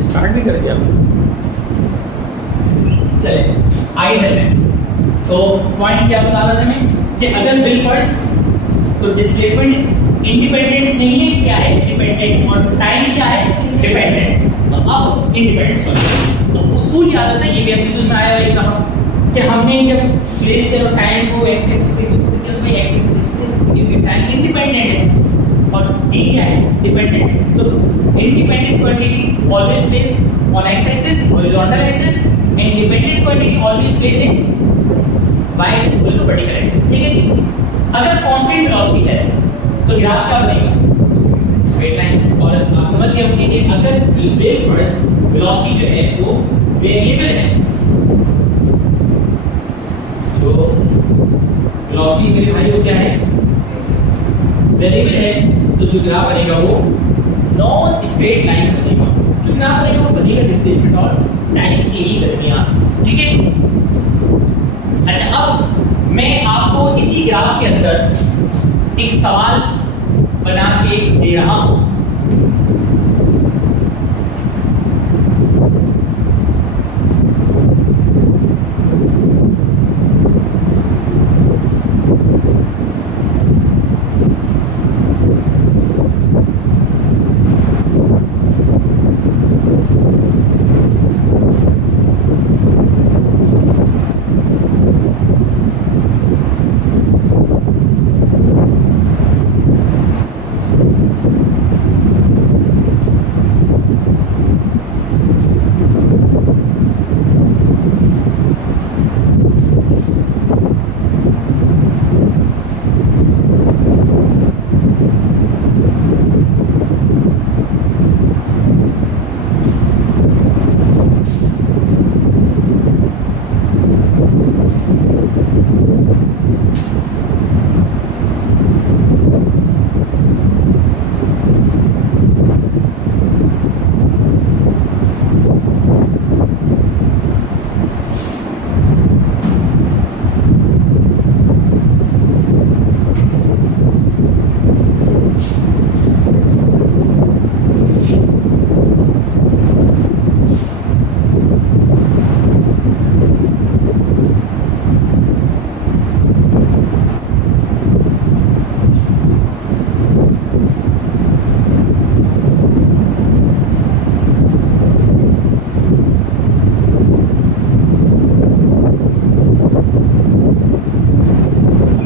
Start भी कर दिया। चले आगे चलते हैं। तो पॉइंट क्या बता रहा था मैं कि अगर बिल्फर्स तो डिस्प्लेसमेंट इंडिपेंडेंट नहीं है, क्या है डिपेंडेंट, और टाइम क्या है डिपेंडेंट। तो अब इंडिपेंडेंट सॉल्यूशन तो उसूल याद रखना, ये भी एमसीक्यूज में आया हुआ है कहां कि हमने जब प्लेस करो टाइम को एक्स एक्सिस पे पुट किया तो भाई एक्स एक्सिस क्योंकि टाइम इंडिपेंडेंट है और डी क्या है डिपेंडेंट। तो independent quantity always place on x axis horizontal axis and dependent quantity always place in y axis equal to vertical axis. ठीक है जी। अगर कांस्टेंट वेलोसिटी है तो ग्राफ क्या बनेगा स्ट्रेट लाइन। और आप समझ गए होंगे कि अगर बिल्फर्स वेलोसिटी जो है वो वेरिएबल है, जो वेलोसिटी मेरे भाई वो क्या है वेरिएबल है, तो जो ग्राफ बनेगा वो नॉन स्ट्रेट लाइन बनेगा। जो ग्राफ बनेगा वो बनेगा डिस्प्लेसमेंट और टाइम के ही दरमियान। ठीक है। अच्छा अब मैं आपको इसी ग्राफ के अंदर एक सवाल बना के दे रहा हूं।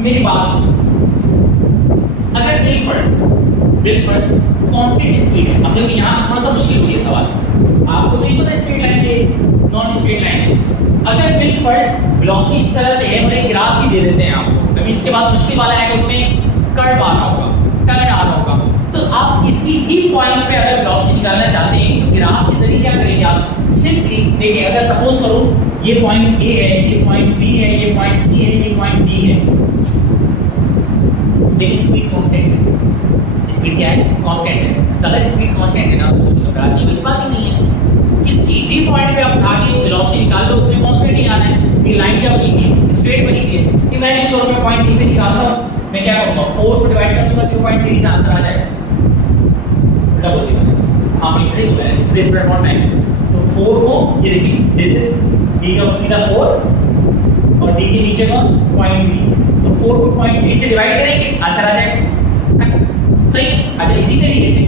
मेरी बात सुनो, अगर बिल्फर्स कांस्टेंट स्पीड है, अब देखो यहाँ पे थोड़ा सा मुश्किल हो गया सवाल। आपको तो ये पता है स्ट्रेट लाइन है नॉन स्ट्रेट लाइन है। अगर बिल्फर्स वेलोसिटी इस तरह से है और एक ग्राफ भी दे देते हैं आपको, अभी इसके बाद मुश्किल वाला है कि उसमें कर्व आना होगा, टर्न आना होगा। तो आप किसी भी पॉइंट पे अगर वेलोसिटी निकालना चाहते हैं तो ग्राफ के जरिए क्या करेंगे आप सिंपली देखिए, अगर सपोज करो ये पॉइंट ए है, ये पॉइंट बी है, ये पॉइंट सी है, ये पॉइंट डी है, लेकिन स्पीड कांस्टेंट है। स्पीड क्या है कांस्टेंट है। तो अगर स्पीड कांस्टेंट है ना तो घबराने वाली बात ही नहीं है। किसी भी पॉइंट पे आप आगे वेलोसिटी निकाल लो, उसमें कांस्टेंट ही आना है। ये लाइन क्या बनेगी स्ट्रेट बनेगी। इमेजिन करो मैं पॉइंट डी पे निकालता हूं, मैं क्या करूंगा 4 को डिवाइड कर दूंगा 0.3 से आंसर आ जाएगा। उल्टा बोल दिया हां बिल्कुल सही बोला है, डिस्प्लेसमेंट अपॉन टाइम। तो 4 को ये देखिए दिस इज डी का सीधा 4 और डी के नीचे का 0.3, तो 4 को 0.3 से डिवाइड करेंगे आंसर आ जाएगा। सही। अच्छा इसी तरीके से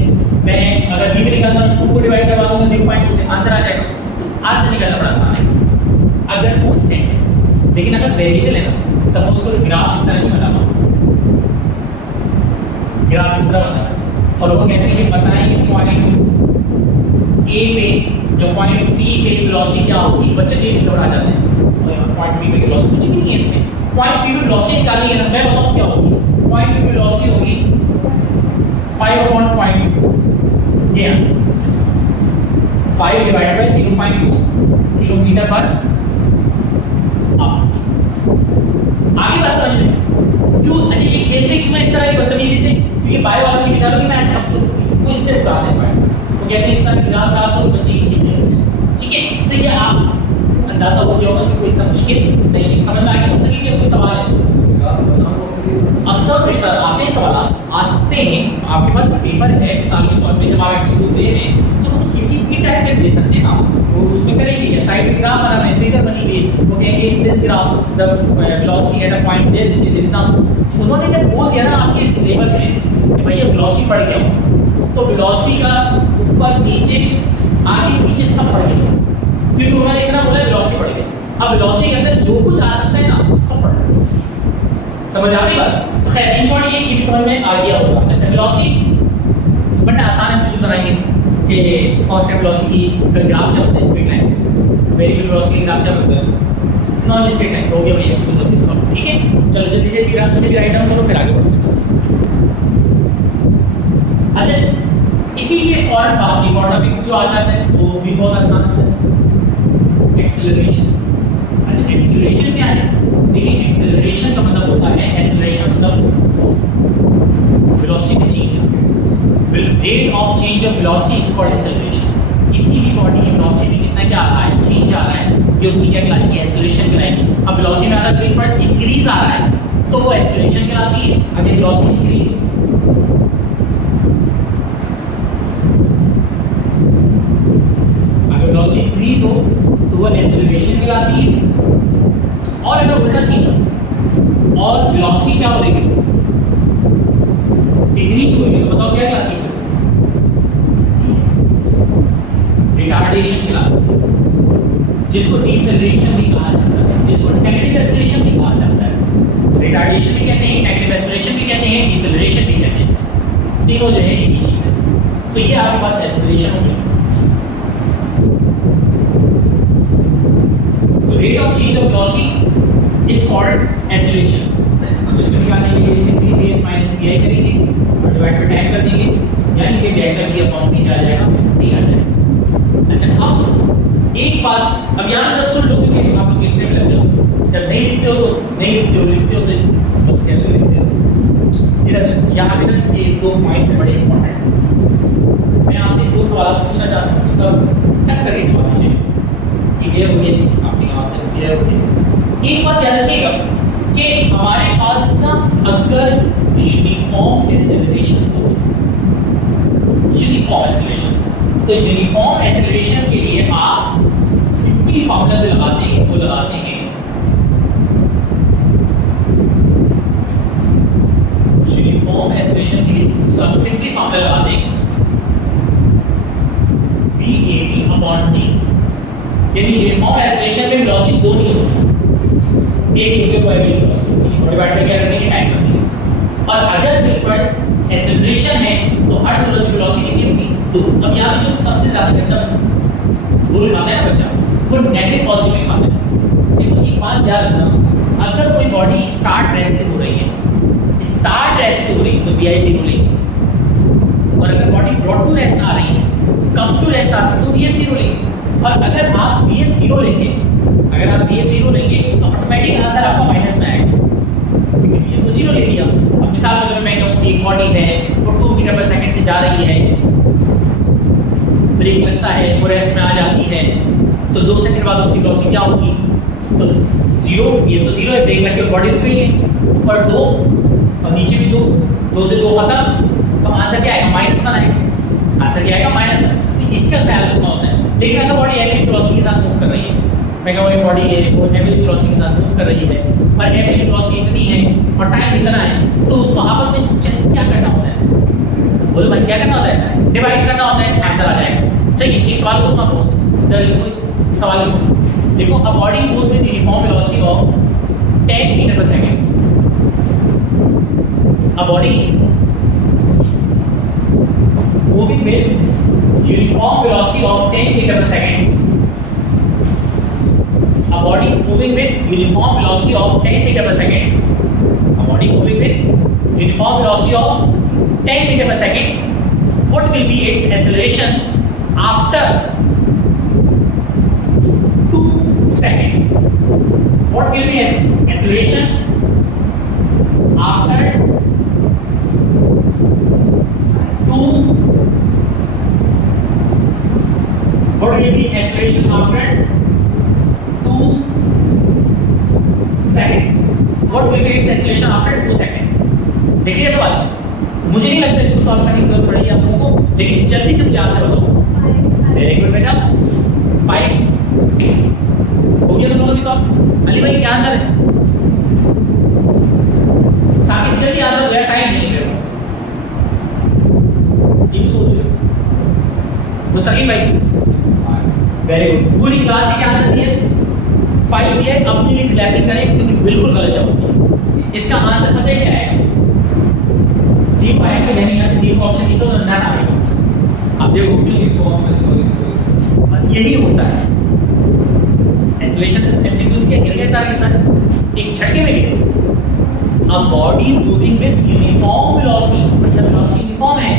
मैं अगर बी में निकालता हूं 2 को डिवाइड करवा दूंगा 0.2 से आंसर आ जाएगा। तो आंसर निकालना बड़ा आसान है अगर कांस्टेंट है। लेकिन अगर वेरिएबल है ना, सपोज करो ग्राफ इस तरह की बना हुआ, ग्राफ इस तरह बना है और वो कहते हैं कि बताएं पॉइंट ए पे जो पॉइंट बी पे वेलोसिटी क्या होगी। बच्चे देख के घबरा जाते हैं और यहाँ पॉइंट बी पे वेलोसिटी कुछ भी नहीं है इसमें। पॉइंट बी पे वेलोसिटी निकालनी है ना, मैं बताऊं क्या होगी। पॉइंट बी पे वेलोसिटी होगी 5/0.2, ये answer 5 divided by 0.2 kilometre per hour. आगे बात समझ में क्यों। अच्छा ये खेलते क्यों इस तरह की बदतमीजी से, क्योंकि बायो वालों की बेचारों की मैथ्स समझो वो इससे उड़ा नहीं पाए। तो कहते हैं इस तरह की ग्राफ डाल दो बच्चे खेलने। ठीक है। तो ये आप अंदाजा हो गया होगा कि कोई इतना मुश्किल नहीं है। समझ में आ गया मुझसे कि कोई सवाल है। अक्सर प्रश्न आते हैं, सवाल आ सकते हैं। आपके पास पेपर है मिसाल के तौर पे, जब आप एक्सक्यूज दे रहे हैं तो मतलब किसी भी टाइप के दे सकते हैं आप, वो उसमें करेंगे या साइड में ग्राफ बना है, फिगर बनेगी, वो कहेंगे this graph the velocity at a point this is इतना। उन्होंने जब बोल दिया ना आपके सिलेबस में कि भैया वेलोसिटी पढ़ गया, तो वेलोसिटी का ऊपर नीचे आगे पीछे सब पढ़ गया, क्योंकि उन्होंने इतना बोला वेलोसिटी पढ़ गया। अब वेलोसिटी के अंदर जो कुछ आ सकता है ना सब पढ़ गया। समझ आ गई बात? तो खैर इन शॉर्ट ये भी समझ में आ गया होगा। अच्छा वेलोसिटी बड़ा आसान एमसीक्यू बनाएंगे कि कांस्टेंट वेलोसिटी का ग्राफ क्या होता है, straight line, variable velocity graph क्या होता है, नॉन स्ट्रेट लाइन। हो गया भैया एमसीक्यू करके सॉल्व, ठीक है। चलो जल्दी से ग्राफ से भी राइट डाउन करो, फिर आगे बढ़ो। अच्छा इसी के फौरन बाद एक और टॉपिक जो आ जाता है वो भी बहुत आसान से एक्सेलरेशन। अच्छा एक्सेलरेशन क्या है? देखिए एक्सेलरेशन का मतलब होता है, एक्सेलरेशन मतलब velocity change, rate of change of velocity is called acceleration. किसी भी बॉडी की वेलोसिटी में कितना क्या आ रहा है, चेंज आ रहा है, ये उसकी क्या कहलाती है, एक्सेलरेशन कहलाएगी। अब वेलोसिटी में अगर फर्स्ट इंक्रीज आ रहा है तो वो एक्सेलरेशन कहलाती है, अगर वेलोसिटी इंक्रीज वेलोसिटी इंक्रीज हो तो वो एक्सेलरेशन कहलाती है। और अगर उल्टा सीधा और वेलोसिटी क्या हो रही है, डिक्रीज हो रही है, तो बताओ क्या कहलाती है, रिटार्डेशन कहलाती है, जिसको डिसेलरेशन भी कहा जाता है, जिसको नेगेटिव एक्सेलरेशन भी कहा जाता है। रिटार्डेशन भी कहते हैं, नेगेटिव एक्सेलरेशन भी कहते हैं, डिसेलरेशन भी कहते हैं, तीनों जो है एक ही चीज है। तो ये आपके पास एक्सेलरेशन हो गया। Rate of change of velocity is called acceleration। जिसको निकालने के लिए सिंपली v माइनस vi करेंगे और डिवाइड बाय टाइम कर देंगे, यानी कि डेल्टा v अपॉन t आ जाएगा, t आ जाएगा। अच्छा अब एक बात अब यहाँ से सुन लो, क्योंकि आप लोग लिखने में लग जाओ, जब नहीं लिखते हो तो नहीं लिखते हो, लिखते हो तो बस क्या लिखते हो। इधर यहाँ पे ना ये दो पॉइंट्स बड़े इंपॉर्टेंट, मैं आपसे दो सवाल पूछना चाहता हूँ, उसका टक करके जवाब दीजिए। क्लियर हो गया? आपके यहाँ से क्लियर हो गया? एक बात याद रखिएगा कि हमारे पास ना अगर यूनिफॉर्म एक्सेलरेशन हो, यूनिफॉर्म एक्सेलरेशन, तो यूनिफॉर्म एक्सेलरेशन के लिए आप सिंपली फॉर्मूला जो लगाते हैं वो लगाते हैं यूनिफॉर्म एक्सेलरेशन के लिए सब सिंपली फॉर्मूला लगाते हैं VAB अपॉन T। यानी यूनिफॉर्म एक्सेलरेशन में वेलोसिटी दो नहीं होगी, एक के ऊपर एवरेज वेलोसिटी होगी और डिवाइड बाय क्या करते हैं, टाइम करते हैं। और अगर बिल्कुल एक्सेलरेशन है तो हर सूरत में वेलोसिटी कितनी होगी, दो। अब यहाँ पे जो सबसे ज्यादा गंदा रूल खाता है ना बच्चा, वो नेगेटिव पॉजिटिव खाता है। देखो एक बात याद रखना, अगर कोई बॉडी स्टार्ट रेस्ट से हो रही है, स्टार्ट रेस्ट से हो रही है तो vi 0 लेंगे, और अगर बॉडी ब्रॉड टू रेस्ट आ रही है, कम्स टू रेस्ट आ रही है तो vf 0 लेंगे। और अगर आप vf 0 लेंगे, अगर आप vf 0 लेंगे तो ऑटोमेटिक आंसर आपका माइनस में आएगा, ठीक है? तो 0 ले लिया। अब मिसाल के तौर पे मैं कहूँ एक बॉडी है वो 2 मीटर पर सेकंड से जा रही है, ब्रेक लगता है, वो रेस्ट में आ जाती है, तो 2 सेकंड बाद उसकी वेलोसिटी क्या होगी, तो 0, ये तो 0 है, ब्रेक लग के बॉडी रुक गई है, ऊपर 2 और नीचे भी 2, 2 से 2 खत्म, तो आंसर क्या आएगा, -1 आएगा। आंसर क्या आएगा, -1। तो इसका ख्याल रखना होता है। लेकिन अगर बॉडी एवरेज वेलोसिटी के साथ मूव कर रही है, मैं कहूँ एक बॉडी है वो एवरेज वेलोसिटी के साथ मूव कर रही है और एवरेज वेलोसिटी इतनी है और टाइम इतना है, तो उसको आपस में जस्ट क्या करना होता है, बोलो भाई क्या करना होता है, डिवाइड करना होता है, आंसर आ जाएगा। सही है? एक सवाल करूँ आपको, चलो लिखो इस सवाल लिखो। देखो a body moves with uniform velocity of 10 metre per second. A body moving with uniform velocity of 10 meter per second. A body moving with uniform velocity of 10 meter per second. A body moving with uniform velocity of 10 meter per second. What will be its acceleration after 2 seconds? What will be acceleration after 2? What will be acceleration after 2 seconds? What will be its acceleration after 2 seconds? देख लिया सवाल? मुझे नहीं लगता इसको solve करने की जरूरत पड़ेगी आप लोगों को, लेकिन जल्दी से मुझे आंसर बताओ। वेरी गुड बेटा, 5 हो गया तुम लोगों की सॉल्व। अली भाई क्या आंसर है? साकिब जल्दी आंसर दो यार, टाइम नहीं है मेरे पास। ये सोच रहे मुस्तकीम भाई, वेरी गुड। पूरी क्लास की क्या आंसर दिए? 5 दिए। अपने लिए क्लैपिंग करें क्योंकि बिल्कुल गलत जवाब दिया। इसका आंसर पता है क्या है? 0 आएगा, यानी यहाँ पे 0 का ऑप्शन निकल ना आएगा। अब देखो क्यों, बस यही होता है। एक्सेलरेशन से एमसीक्यूज के गिर गए सारे के सारे, एक झटके में गिरे। अब body moving with uniform velocity, मतलब वेलोसिटी यूनिफॉर्म है।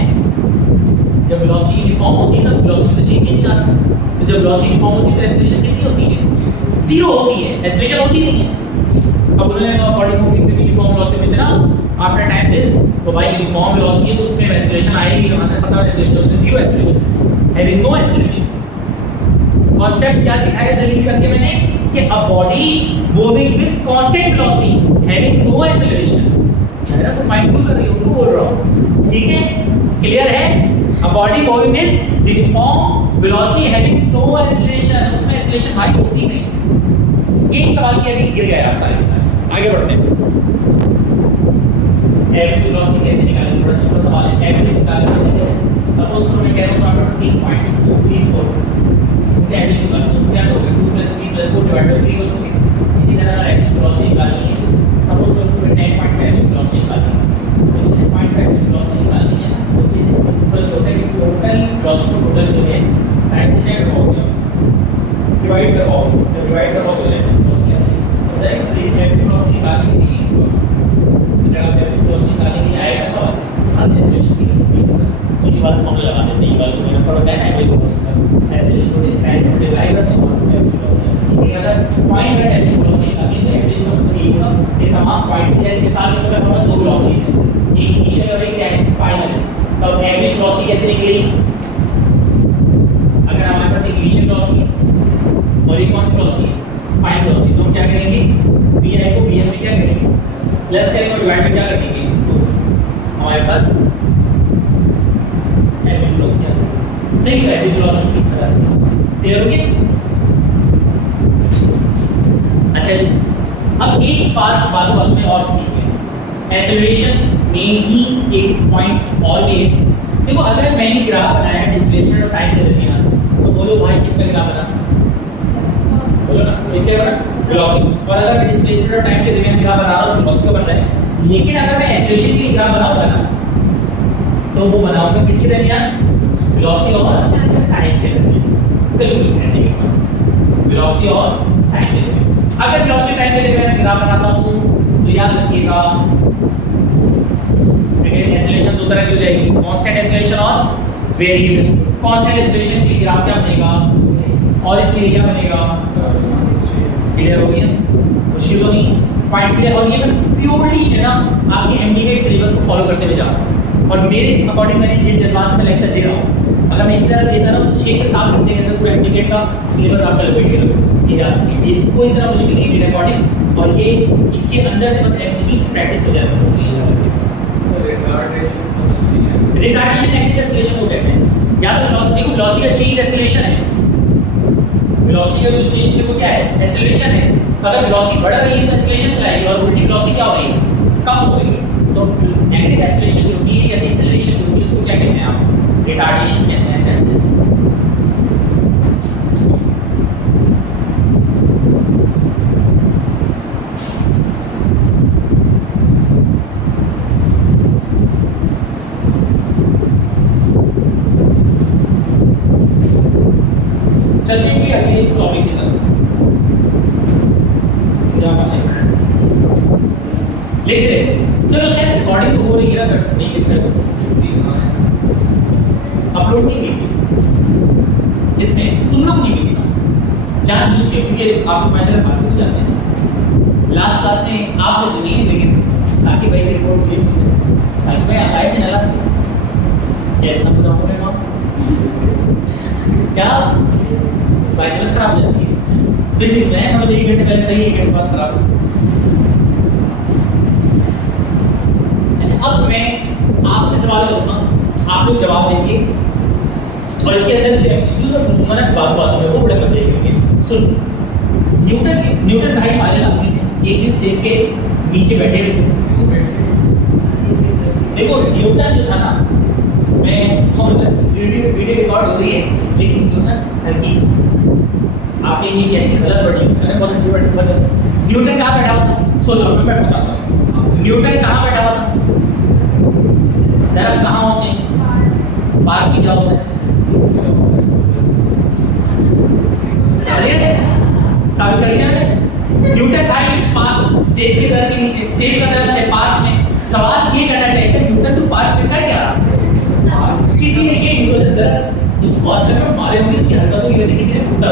जब वेलोसिटी यूनिफॉर्म होती है ना तो वेलोसिटी में चेंज नहीं आता। तो जब वेलोसिटी यूनिफॉर्म होती है तो एक्सेलरेशन कितनी होती है? 0 होती है, एक्सेलरेशन होती नहीं है। अब उन्होंने body moving with uniform velocity में ना आफ्टर टाइम दिस, तो भाई यूनिफॉर्म वेलोसिटी है तो उसमें एक्सेलरेशन आएगी, वहां से खत्म acceleration, 0 acceleration, having no acceleration. Concept क्या सिखाया जलील करके मैंने कि a body moving with constant velocity having no acceleration. मेरा तो माइंड कर रही हूं, बोल रहा हूं, ठीक है? क्लियर है? A body moving with uniform velocity having no acceleration, उसमें एक्सेलरेशन भाई होती नहीं। एक सवाल किया भी गिर गए आप सारे। आगे बढ़ते हैं। एवरेज वेलोसिटी कैसे निकालेंगे? बड़ा सिंपल सवाल है। एवरेज निकालने से सपोज करो मैं कह रहा हूं आपको 3 पॉइंट्स 2 3 4 क्या एवरेज निकालना तो क्या करोगे? 2 + 3 + 4 डिवाइड बाय 3 करोगे। इसी तरह एवरेज वेलोसिटी निकालनी है। सपोज करो तुम्हें 10 पॉइंट्स एवरेज वेलोसिटी निकालनी है, तो 10 पॉइंट्स एवरेज वेलोसिटी निकालनी है तो ये सिंपल होता है कि टोटल वेलोसिटी टोटल जो है टाइम्स क्या करोगे? डिवाइड करो, तो डिवाइड करो तो वेलोसिटी आएगी। समझ आएगा? तो एवरेज वेलोसिटी निकालने के लिए जब एवरेज वेलोसिटी निकालने के लिए आएगा सवाल साथ एक्सेलरेशन की तो ये वाला फॉर्मूला लगा देते हैं। ये वाला जो मैंने पढ़ा है एवरेज वेलोसिटी एक्सेलरेशन को टाइम्स में डिवाइड करते हैं और एवरेज वेलोसिटी। ठीक है? अगर पॉइंट वाइज एवरेज वेलोसिटी निकालनी है तो एवरेज का मतलब ये होगा कि तमाम पॉइंट्स जैसे के साथ मतलब हमारा 2 वेलोसिटी है, एक इनिशियल और एक क्या है फाइनल। तो एवरेज वेलोसिटी कैसे निकलेगी? अगर हमारे पास एक इनिशियल वेलोसिटी और एक कौन सी वेलोसिटी? फाइनल वेलोसिटी, तो हम क्या करेंगे? vi को vf में क्या करेंगे? प्लस करेंगे और डिवाइड में क्या कर देंगे? तो हमारे पास एवरेज वेलोसिटी आ जाएगी। सही है? एवरेज वेलोसिटी किस तरह से क्लियर हो गया? अच्छा जी, अब एक बात बात में और सीखिए। एक्सेलरेशन में ही एक पॉइंट और भी है। देखो अगर मैंने ग्राफ बनाया डिस्प्लेसमेंट और टाइम के दरमियान, तो बोलो भाई किसका ग्राफ बना? बोलो ना, इसके बना वेलोसिटी। और अगर मैं डिस्प्लेसमेंट और टाइम के दरमियान ग्राफ बना रहा हूं तो वेलोसिटी बन रहा है। लेकिन अगर मैं एक्सेलरेशन के लिए ग्राफ बनाऊंगा ना तो वो बनाऊंगा किसके दरमियान? वेलोसिटी और टाइम के दरमियान। बिल्कुल ऐसे ही वेलोसिटी और टाइम के दरमियान। अगर वेलोसिटी टाइम के दरमियान ग्राफ बनाता हूं तो याद रखिएगा अगर एक्सेलरेशन दो तरह की हो जाएगी, कांस्टेंट एक्सेलरेशन और वेरिएबल। कांस्टेंट एक्सेलरेशन की ग्राफ क्या बनेगा और इसके लिए क्या बनेगा? क्लियर हो गया? मुश्किल तो नहीं, पॉइंट्स क्लियर हो गए। प्योरली है ना आपके एमडीएड सिलेबस को फॉलो करते हुए जाओ और मेरे अकॉर्डिंग मैंने जिस जज्बात से मैं लेक्चर दे रहा हूं, अगर मैं इस तरह देता ना तो 6 से 7 घंटे के अंदर पूरा एमडीएड का सिलेबस आपका कंप्लीट कर लोगे। ये याद रखिए, ये कोई इतना मुश्किल नहीं है मेरे अकॉर्डिंग, और ये इसके अंदर से बस एमसीक्यूज की प्रैक्टिस हो जाती है। रिटार्डेशन टेक्निकल एक्सेलरेशन हो जाता है। या तो वेलोसिटी को वेलोसिटी का चेंज एक्सेलरेशन है, वेलोसिटी का जो चेंज है वो क्या है? एक्सेलरेशन है। तो अगर वेलोसिटी बढ़ रही है तो एक्सेलरेशन चलाएगी और उल्टी वेलोसिटी क्या हो रही है? कम हो रही है। तो नेगेटिव एक्सेलरेशन जो होती है या डिसेलरेशन जो होती है उसको क्या कहते हैं? आप रिटार्डेशन कहते हैं। That's it. चलते जी अगले टॉपिक की तरफ। लिख रहे चलो खैर रिकॉर्डिंग तो हो रही है, अगर नहीं लिख रहे अपलोड नहीं मिलेगी इसमें, तुम लोग नहीं मिलेगा जानबूझ के, क्योंकि आप माशाल्लाह बात तो जानते हैं। लास्ट क्लास में आप लोग नहीं, लेकिन साकिब भाई की रिपोर्ट ली मुझे। साकिब भाई आप आए थे ना लास्ट क्लास, क्या इतना बुरा हो गया क्या? बाइक खराब हो जाती है फिजिक्स में, मतलब 1 घंटे पहले सही, 1 घंटे बाद खराब। अच्छा अब सवाल करूंगा, आप लोग जवाब देंगे और इसके अंदर जो एमसीक्यूज मैं पूछूंगा ना बातों में वो बड़े मजे लेंगे। सुन, न्यूटन भाई वाले आदमी थे, एक दिन सेब के नीचे बैठे हुए थे। देखो न्यूटन जो था ना, मैं वीडियो रिकॉर्ड हो रही है, लेकिन न्यूटन धरती आपके लिए कैसी गलत वर्ड यूज करें, बहुत अच्छी वर्ड मतलब। न्यूटन कहाँ बैठा हुआ था? सोचो, मैं बताता हूँ। न्यूटन कहाँ बैठा हुआ था? दरख्त कहाँ होते हैं? पार्क में क्या होता है? साबित करिए मैंने। न्यूटन भाई पार्क, सेब के दरख्त के नीचे, सेब का दरख्त है पार्क में। सवाल ये करना चाहिए था न्यूटन तू पार्क में कर क्या रहा? किसी ने ये नहीं सोचा इस वास्तव में मारे होंगे, इसकी हरकतों की वजह से किसी ने फूटा,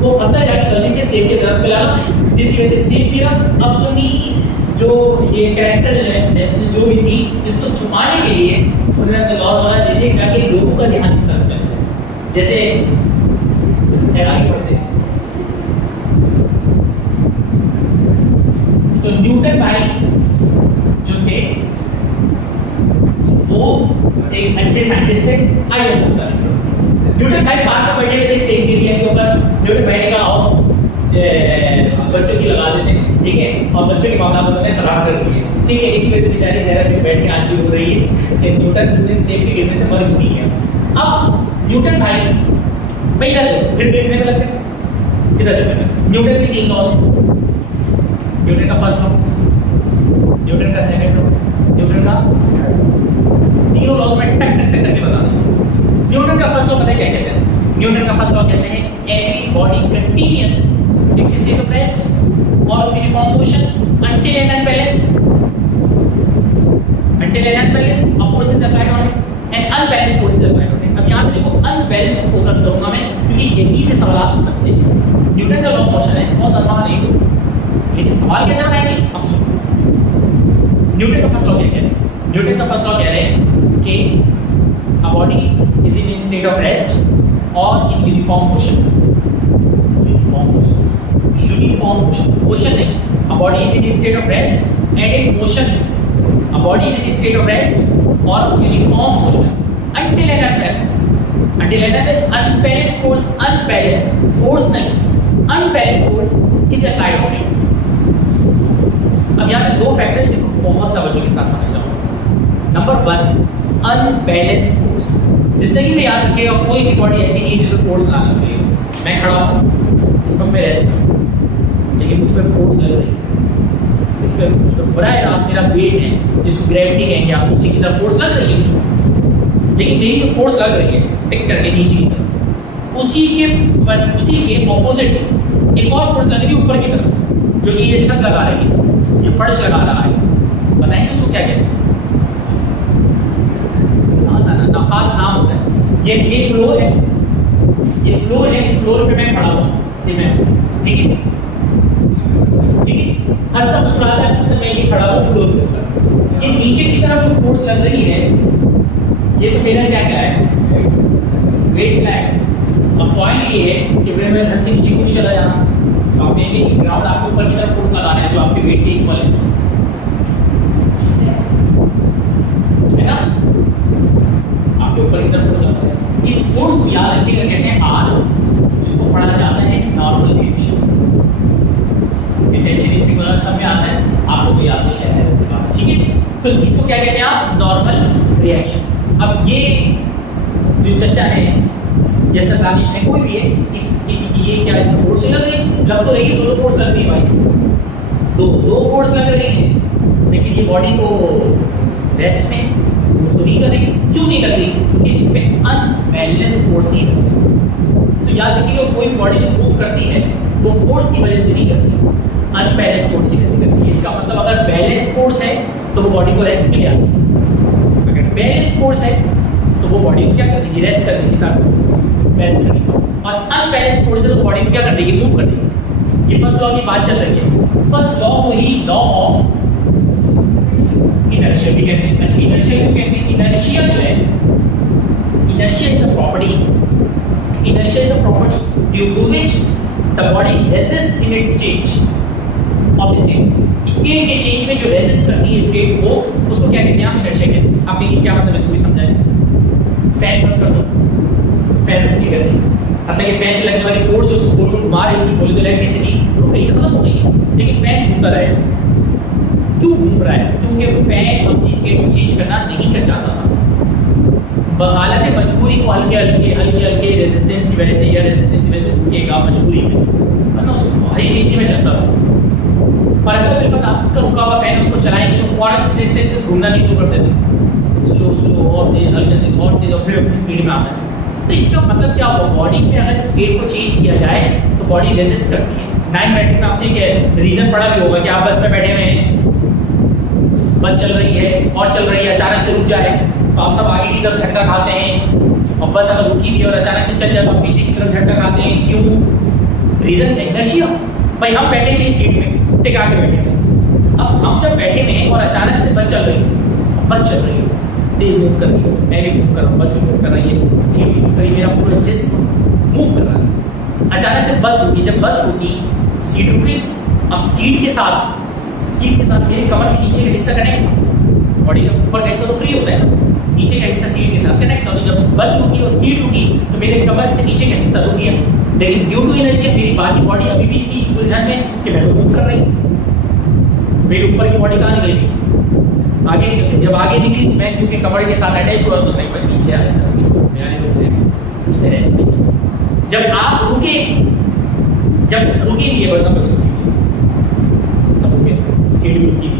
वो अंदर जाके गलती से सेब के दरख्त पे लगा, जिसकी वजह से सेब गिरा। अपनी जो ये कैरेक्टर जो भी थी, इसको छुपाने के लिए उन्होंने अपने लॉस वाला दे दिया ताकि लोगों का ध्यान इस तरफ चले। जैसे आगे बढ़ते हैं तो न्यूटन भाई जो थे वो एक अच्छे साइंटिस्ट थे। आइए न्यूटन भाई पार्क में बैठे हुए थे, सेब गिर गया के ऊपर। न्यूटन भाई ने कहा आओ बच्चों की लगा देते, ठीक है, और बच्चों के मामला उन्होंने खराब कर दिए, ठीक है। इसी वजह से बेचारी जहरा में बैठ के आज भी रो रही है कि न्यूटन उस दिन सेब के गिरने से मर नहीं गया। अब न्यूटन भाई इधर फिर देखने में लग गए, इधर न्यूटन के 3 लॉज, न्यूटन का फर्स्ट लॉ, न्यूटन का सेकंड लॉ, न्यूटन का तीनों लॉज में टक टक टक करके बता दें। न्यूटन का फर्स्ट लॉ पता है क्या कहते हैं? न्यूटन का फर्स्ट लॉ कहते हैं every body continuous in state of rest और uniform motion until an unbalance a force is applied on it and unbalanced force is applied on it। अब यहाँ पे देखो unbalanced को फोकस करूंगा मैं, क्योंकि यही से सवाल बनते हैं। न्यूटन का लॉ ऑफ मोशन है, बहुत आसान है, लेकिन सवाल कैसे बनाएंगे हम सुनो। न्यूटन का फर्स्ट लॉ क्या कहते हैं? न्यूटन का फर्स्ट लॉ कह रहे हैं कि a body is in a state of rest or in uniform motion। motion नहीं, a body is in a state of rest and in motion। a body is in a state of rest or uniform motion until an unbalanced force नहीं, unbalanced force is applied on it। अब यहाँ पे 2 factor हैं जिनको बहुत तवज्जो के साथ समझना होगा। Number 1 unbalanced force. जिंदगी में याद रखिएगा कोई भी बॉडी ऐसी नहीं है जो फोर्स ना लग रही है। मैं खड़ा हूँ, इस पर मैं रेस्ट हूँ, लेकिन मुझ पर फोर्स लग रही है, इस पर मुझ पर बड़ा रास्त मेरा वेट है जिसको ग्रेविटी कहेंगे आप, नीचे की तरफ फोर्स लग रही है मुझ पर, लेकिन मेरी जो फोर्स लग रही है टिक करके नीचे की तरफ, उसी के ऑपोजिट एक और फोर्स लग रही है ऊपर की तरफ, जो कि ये छत लगा रही है, ये फर्श लगा रहा है। बताएंगे उसको क्या कहते हैं? ना खास नाम होता है। ये फ्लोर है, ये फ्लोर है, इस फ्लोर पे मैं खड़ा हूँ, ठीक है, हंसता मुस्कुराता है मैं ये खड़ा हूँ फ्लोर के ऊपर। ये नीचे की तरफ जो फोर्स लग रही है, ये तो मेरा क्या है, वेट क्या है। अब पॉइंट ये है कि मैं हंस के नीचे को नहीं चला जाना, तो आप कहेंगे कि ग्राउंड आपके ऊपर की तरफ फोर्स लगाना है जो आपके वेट के इक्वल है ना, आपके ऊपर की तरफ फोर्स लगाना है। इस फोर्स को याद रखिएगा, कहते हैं आर, जिसको पढ़ा जाता है नॉर्मल रिएक्शन। इंटेंशन इसके बाद सब में आता है, आपको कोई याद नहीं है, ठीक है। तो इसको क्या कहते हैं आप? Normal reaction. अब ये जो चर्चा है या सरदानिश है, कोई भी है, ये क्या इसमें फोर्स लग रही है? लग तो रही है, दो फोर्स लग रही है भाई, दो फोर्स लग रही है, लेकिन ये बॉडी को रेस्ट में तो नहीं कर रही। क्यों नहीं लग रही? क्योंकि इसमें अनबैलेंस्ड फोर्स नहीं लग रही। तो याद रखिएगा कोई बॉडी जो मूव करती है वो फोर्स की वजह से नहीं करती, अनबैलेंस्ड फोर्स की वजह से करती है। इसका मतलब अगर बैलेंस फोर्स है तो वो बॉडी को रेस्ट में ले आती है, अगर बैलेंस फोर्स है तो वो बॉडी को क्या कर देगी? रेस्ट कर देगी, ताकि बैलेंस कर देगी। और अनबैलेंस फोर्स है तो बॉडी को क्या कर देगी? मूव कर देगी। ये फर्स्ट लॉ की बात चल रही है। फर्स्ट लॉ को ही लॉ ऑफ इनर्शिया भी कहते हैं। अच्छा, इनर्शिया क्यों कहते हैं? इनर्शिया जो है, inertia is a property, inertia is a property due to which the body resists in its change of state। State के चेंज में जो रेजिस्ट करती है स्टेट को, उसको क्या कहते हैं आप? इनर्शिया कहते हैं। आप देखिए क्या मतलब इसको ये फैन पे लगने वाली फोर्स जो उसको गोल गोल घुमा रही थी, बोले तो इलेक्ट्रिसिटी रुक गई, खत्म हो गई है, लेकिन फैन घूमता रहा है। क्यों घूम रहा है? क्योंकि फैन अपनी स्टेट को चेंज करना नहीं कर चाहता था। हालत मजबूरी को हल्के रेजिस्टेंस की वजह से या रेजिस्टेंस की वजह से रुकेगा मजबूरी में, वरना उसको ख्वाहिश ही में चलता था। पर अगर मेरे पास आपका रुका हुआ फैन उसको चलाएंगे तो फौरन से तेज घूमना नहीं शुरू कर देते, स्लो और तेज और तेज और फिर अपनी स्पीड में आता है। तो इसका मतलब क्या हुआ? बॉडी में अगर स्टेट को चेंज किया जाए तो बॉडी रेजिस्ट करती है। 9 मैट्रिक में आपने रीजन पढ़ा भी होगा कि आप बस में बैठे हुए हैं, बस चल रही है और चल रही है, अचानक से रुक जाए तो आप सब आगे की तरफ झटका खाते हैं, और बस अगर रुकी भी और अचानक से चल जाए तो आप पीछे की तरफ झटका खाते हैं। क्यों? रीजन है इनर्शिया। भाई हम बैठे नहीं सीट में, टिका के बैठे हैं। अब हम जब बैठे हैं और अचानक से बस चल रही है, बस चल रही है, तेज मूव कर रही है, मैं भी मूव कर रहा हूँ, बस भी मूव कर रही है, सीट भी मूव कर रही है, मेरा पूरा जिस्म मूव कर रहा है। अचानक से बस रुकी, जब बस रुकी सीट रुक गई। अब सीट के साथ मेरे कमर के नीचे का हिस्सा कनेक्ट था, बॉडी का ऊपर का हिस्सा तो फ्री होता है ना, नीचे का हिस्सा सीट के साथ कनेक्ट था। तो जब बस रुकी और सीट रुकी तो मेरे कमर से नीचे का हिस्सा रुक गया, लेकिन ड्यू टू इनर्शिया मेरी बाकी बॉडी अभी भी इसी उलझन में कि मैं तो मूव कर रही हूँ। मेरे ऊपर की बॉडी कहाँ निकल गई? आगे निकल गई। जब आगे निकली तो मैं क्योंकि कमर के साथ अटैच हुआ तो नहीं, पर नीचे आ जाता, मैं आने रुक रहे उससे रेस्ट नहीं। जब आप रुके, जब रुकी नहीं है बस रुकी सब रुके, सीट भी रुकी थी,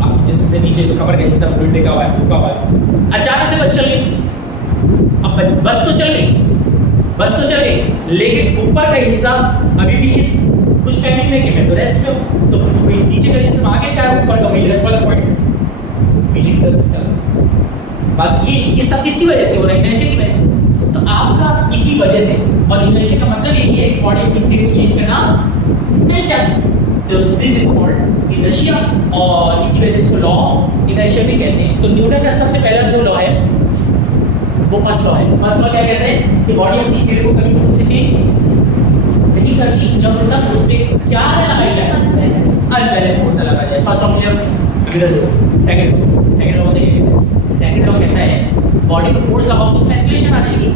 आप जिसम से नीचे तो कमर का हिस्सा उल्टे का हुआ है, रुका हुआ है। अचानक से बस चल गई। अब बस तो चल गई, लेकिन ऊपर का हिस्सा अभी भी इस खुशफहमी में कि मैं तो रेस्ट में हूँ, तो नीचे का जिसम आगे क्या है, ऊपर का वही रेस्ट वाला पॉइंट पीछे की तरफ चल। बस ये सब किसकी वजह से हो रहा है? इनर्शिया की वजह से। तो आपका इसी वजह से, और इनर्शिया का मतलब यही है कि बॉडी की स्टेट को चेंज करना नहीं चाहती। तो दिस इज कॉल्ड इनर्शिया, और इसी वजह से इसको लॉ ऑफ इनर्शिया भी कहते हैं। तो न्यूटन का सबसे पहला जो लॉ है वो फर्स्ट लॉ है। फर्स्ट लॉ क्या कहते हैं कि बॉडी अपनी स्टेट को कभी खुद से चेंज नहीं करती जब तक उस पर क्या लगाई जाए, अनबैलेंस फोर्स लगाया जाए। First law clear? Second law देखिए। सेकंड लॉ कहता है बॉडी पर फोर्स लगाओ तो उसमें एक्सीलरेशन आ जाएगी,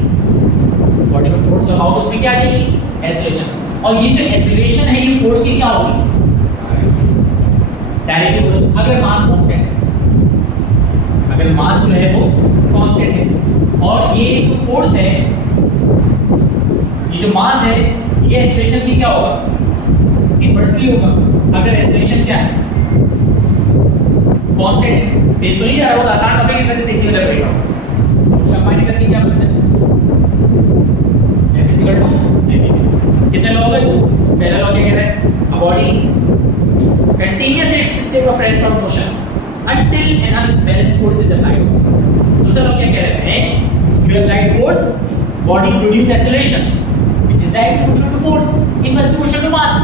बॉडी पर फोर्स लगाओ तो उसमें क्या आ जाएगी? एक्सीलरेशन। और ये जो एक्सीलरेशन है ये फोर्स की क्या होगी? Directly question. अगर मास कांस्टेंट है, अगर मास जो है वो कांस्टेंट है, और ये जो फोर्स है, ये जो मास है, ये एक्सीलरेशन की क्या होगा? इनवर्सली होगा। अगर एक्सीलरेशन क्या है? कांस्टेंट है, तेज तो नहीं जा रहा, वो आसान टॉपिक इस वजह से तेजी में लग रही है। कंबाइन करके क्या बनता है? F = 2 कितने लॉ हो गए? पहला लॉ क्या कह रहा है? A body continuously in state of rest or motion until an unbalanced force is applied. दूसरा लॉ क्या कह रहा है? You apply force, body produce acceleration, which is direct proportional to force, inversely proportional to mass.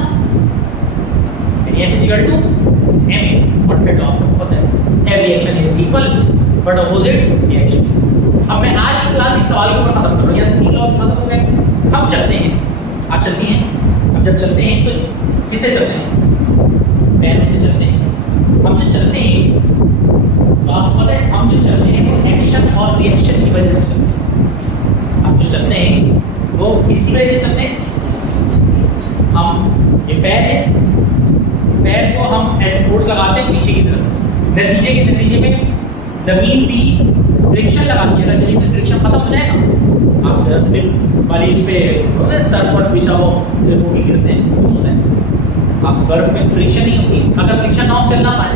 And F = 2 ma. और फिर law सब पता है, every action is equal but opposite reaction. अब मैं आज की क्लास एक सवाल के ऊपर खत्म करूँगा। यहाँ 3 लॉस खत्म हो गए। अब चलते हैं, आप चलती हैं। अब जब चलते हैं तो किससे चलते हैं? पैर से चलते हैं। हम जो चलते हैं तो आपको पता है हम जो चलते हैं वो एक्शन और रिएक्शन की वजह से चलते हैं। हम जो चलते हैं वो किसकी वजह से चलते हैं? हम ये पैर है, पैर को हम ऐसे फोर्स लगाते हैं पीछे की तरफ, नतीजे में जमीन भी फ्रिक्शन लगाती है। अगर जमीन से फ्रिक्शन खत्म हो जाए ना, आप जरा स्लिप वाली इस पे सर्फ और बिछा हो, स्लिप होकर गिरते हैं, क्यों होता है? आप बर्फ में फ्रिक्शन नहीं होती। अगर फ्रिक्शन ना हम चल ना पाए,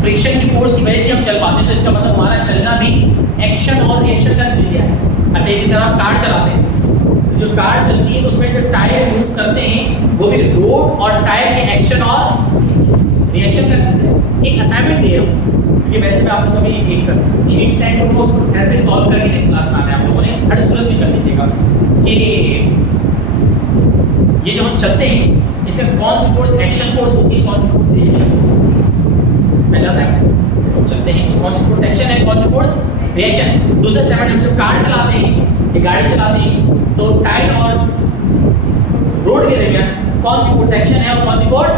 फ्रिक्शन की फोर्स की वजह से हम चल पाते हैं, तो इसका मतलब हमारा चलना भी एक्शन और रिएक्शन का नतीजा है। अच्छा, इसी तरह आप कार चलाते हैं, तो जो कार चलती है तो उसमें जो टायर मूव करते हैं वो भी रोड और टायर के एक्शन और रिएक्शन का नतीजा है। एक असाइनमेंट दे रहा हूँ, ये वैसे मैं आप लोगों को भी एक शीट सेंड करूँगा, उसको घर पे सॉल्व करके नेक्स्ट क्लास में आना है। आप लोगों ने हर स्कूल में कर लीजिएगा कि ये जो हम चलते हैं इसमें कौन सी फोर्स एक्शन फोर्स होती है, कौन सी फोर्स रिएक्शन फोर्स होती है। पहला असाइनमेंट हम चलते हैं कौन सी फोर्स एक्शन है, कौन सी फोर्स रिएक्शन है। दूसरा असाइनमेंट हम जब कार चलाते हैं, ये गाड़ी चलाते हैं, तो टायर और रोड के दरमियान कौन सी फोर्स एक्शन है और कौन सी फोर्स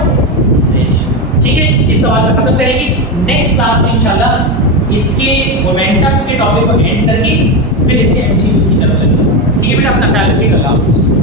रिएक्शन। ठीक है, इस सवाल को खत्म करेंगे। नेक्स्ट क्लास में इंशाल्लाह इसके मोमेंटम के टॉपिक को एंड करके फिर इसके एमसीक्यूज की तरफ चलेंगे। ठीक है बेटा, अपना ख्याल रखिएगा। अल्लाह हाफ़िज़।